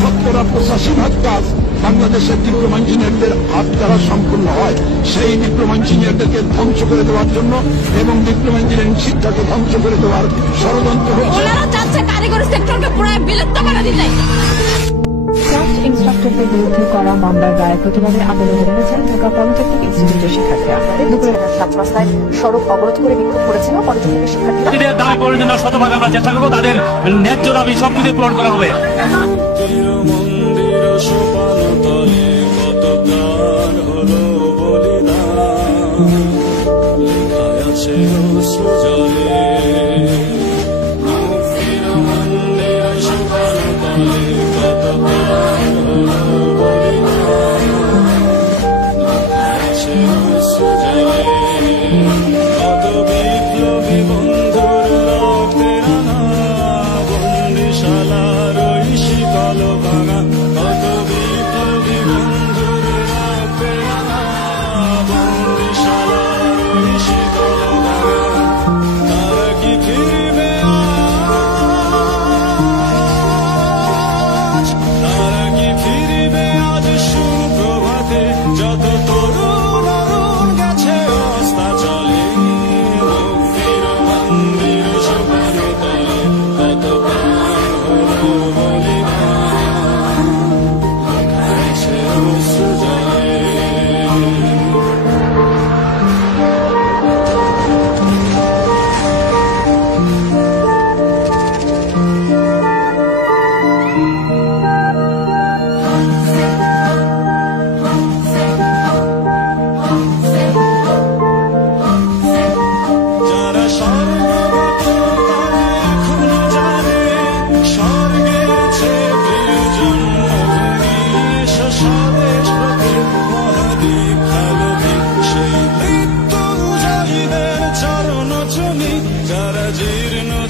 শতকরা 85% কাজ বাংলাদেশের ডিপ্লোমা ইঞ্জিনিয়ারদের হাত দ্বারা সম্পূর্ণ হয়। সেই ডিপ্লোমা ইঞ্জিনিয়ারদেরকে ধ্বংস করে দেওয়ার জন্য এবং ডিপ্লোমা ইঞ্জিনিয়ারিং শিক্ষাকে ধ্বংস করে দেওয়ার ষড়যন্ত্র হচ্ছে। ওনারা চাচ্ছে কারিগরি সেক্টরকে পুরো বিলুপ্ত করে দিতে। ক্রাফট ইন্সট্রাক্টরদের বিরুদ্ধে করা মামলার রায়ের প্রতিবাদে আন্দোলনে নেমেছেন ঢাকা পলিটেকনিক ইনস্টিটিউটের শিক্ষার্থীরা। দুপুরে 7 রাস্তায় সড়ক অবরোধ করে বিক্ষোভ করেছিল পলিটেকনিকের শিক্ষার্থীরা। দাবি পূরণের জন্য শতভাগ আমরা চেষ্টা করবো, তাদের ন্যায্য দাবি সবকিছু পূরণ করা হবে।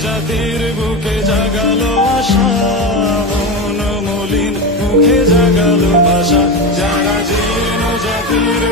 জাতির বুকে জাগালো আশা, মন মলিন মুখে জাগালো ভাষা, যারা জীর্ণ জাতির